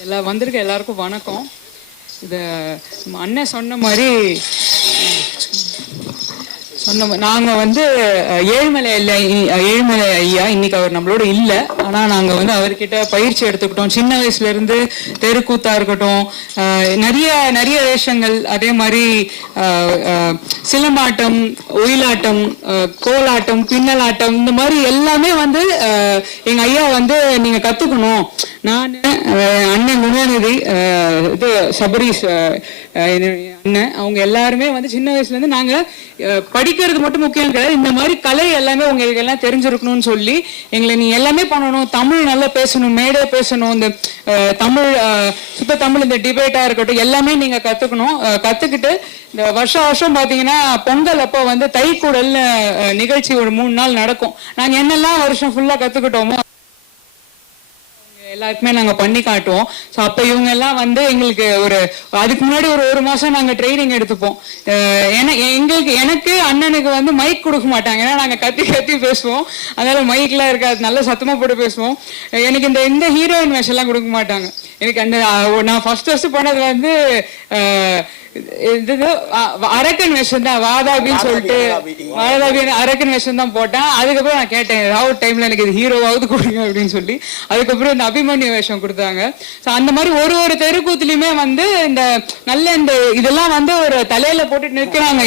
எல்லா வந்திருக்க எல்லாருக்கும் வணக்கம். இதை அண்ணன் சொன்ன மாதிரி சொன்ன நாங்க வந்து ஏழ்மலை ஏழுமலை இல்லை ஏழுமலை ஐயா இன்னைக்கு அவர் நம்மளோட இல்லை. ஆனா நாங்க வந்து அவர்கிட்ட பயிற்சி எடுத்துக்கிட்டோம். சின்ன வயசுல இருந்து தெருக்கூத்தா இருக்கட்டும் நிறைய நிறைய வேஷங்கள். அதே மாதிரி சிலம்பாட்டம் ஒயிலாட்டம் கோலாட்டம் பின்னலாட்டம் இந்த மாதிரி எல்லாமே வந்து எங்க ஐயா வந்து நீங்க கத்துக்கணும். நான் அண்ணன் குணாநிதி இது சபரீஷ் அண்ணன். அவங்க எல்லாருமே வந்து சின்ன வயசுல இருந்து நாங்க அஹ், படிக்கிறது மட்டும் முக்கியம் கிடையாது. இந்த மாதிரி கலை எல்லாமே உங்களுக்கு எல்லாம் தெரிஞ்சிருக்கணும்னு சொல்லி எங்களை நீ எல்லாமே பண்ணணும். தமிழ் நல்லா பேசணும் மேடே பேசணும். இந்த தமிழ் சுத்த தமிழ் இந்த டிபேட்டா இருக்கட்டும் எல்லாமே நீங்க கத்துக்கணும். கத்துக்கிட்டு இந்த வருஷம் வருஷம் பாத்தீங்கன்னா பொங்கல் அப்போ வந்து தைக்கூடல் நிகழ்ச்சி ஒரு மூணு நாள் நடக்கும். நாங்க என்னெல்லாம் வருஷம் ஃபுல்லா கத்துக்கிட்டோமோ எல்லாருக்குமே நாங்க பண்ணி காட்டுவோம். ஸோ அப்ப இவங்க எல்லாம் வந்து எங்களுக்கு ஒரு அதுக்கு முன்னாடி ஒரு ஒரு மாசம் நாங்க ட்ரைனிங் எடுத்துப்போம். ஏன்னா எங்களுக்கு எனக்கு அண்ணனுக்கு வந்து மைக் கொடுக்க மாட்டாங்க. ஏன்னா நாங்க கத்தி கத்தி பேசுவோம். அதனால மைக்லாம் இருக்காது. நல்ல சத்தமா போட்டு பேசுவோம். எனக்கு இந்த இந்த ஹீரோயின் மேஷெல்லாம் கொடுக்க மாட்டாங்க. எனக்கு அந்த நான் ஃபர்ஸ்ட் ஃபர்ஸ்ட் பண்ணது வந்து இது அரக்கன் வேஷம் தான் வாதாபின்னு சொல்லிட்டு வாதாபி அரக்கன் வேஷம் தான் போட்டேன். அதுக்கப்புறம் நான் கேட்டேன் ஏதாவது டைம்ல எனக்கு இது ஹீரோவாவது கொடுங்க அப்படின்னு சொல்லி. அதுக்கப்புறம் இந்த அபிமன்யு வேஷம் கொடுத்தாங்க. ஸோ அந்த மாதிரி ஒரு ஒரு தெருக்கூத்துலயுமே வந்து இந்த நல்ல இந்த இதெல்லாம் வந்து ஒரு தலையில போட்டு நிற்கிறாங்க.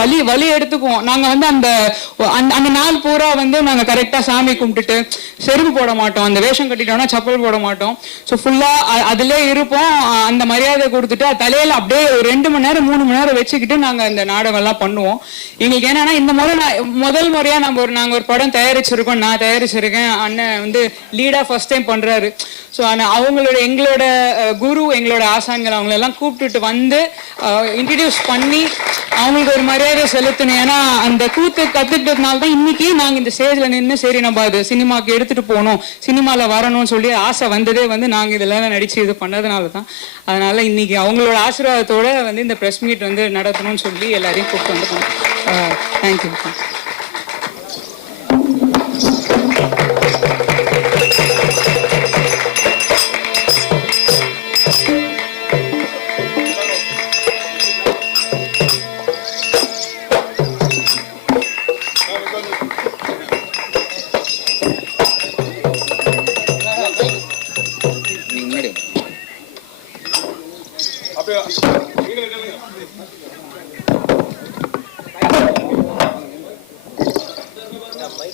வலி வலி எடுத்துக்குவோம். நாங்க வந்து அந்த அந்த அந்த நாள் பூரா வந்து நாங்க கரெக்டா சாமி கும்பிட்டுட்டு செருப்பு போட மாட்டோம். அந்த வேஷம் கட்டிட்டோம்னா செப்பல் போட மாட்டோம். ஸோ ஃபுல்லா அதிலே இருப்போம். அந்த மரியாதை கொடுத்துட்டு தலையில அப்படியே ஒரு ரெண்டு மணி நேரம் மூணு மணி நேரம் வச்சுக்கிட்டு நாங்க இந்த நாடகம் எல்லாம் பண்ணுவோம். எங்களுக்கு என்னன்னா இந்த முறை நான் முதல் முறையா நம்ம ஒரு நாங்க ஒரு படம் தயாரிச்சிருக்கோம். நான் தயாரிச்சிருக்கேன். அண்ணன் வந்து லீடா ஃபர்ஸ்ட் டைம் பண்றாரு. ஸோ அவங்களோட எங்களோட குரு எங்களோட ஆசான்கள் அவங்களெல்லாம் கூப்பிட்டுட்டு வந்து இன்ட்ரடியூஸ் பண்ணி அவங்களுக்கு ஒரு மரியாதை செலுத்தணும் ஏன்னா அந்த கூத்து கத்துக்கிட்டதுனால தான் இன்னைக்கு நாங்கள் இந்த ஸ்டேஜில் நின்று சரி நம்ம அது சினிமாவுக்கு எடுத்துட்டு போகணும் சினிமாவில் வரணும்னு சொல்லி ஆசை வந்ததே வந்து நாங்கள் இதெல்லாம் நடிச்சு இது பண்ணதுனால தான் அதனால இன்னைக்கு அவங்களோட ஆசீர்வாதத்தோட வந்து இந்த ப்ரெஸ் மீட் வந்து நடத்தணும்னு சொல்லி எல்லாரையும் கூப்பிட்டு வந்து தேங்க்யூ అబ్బాయి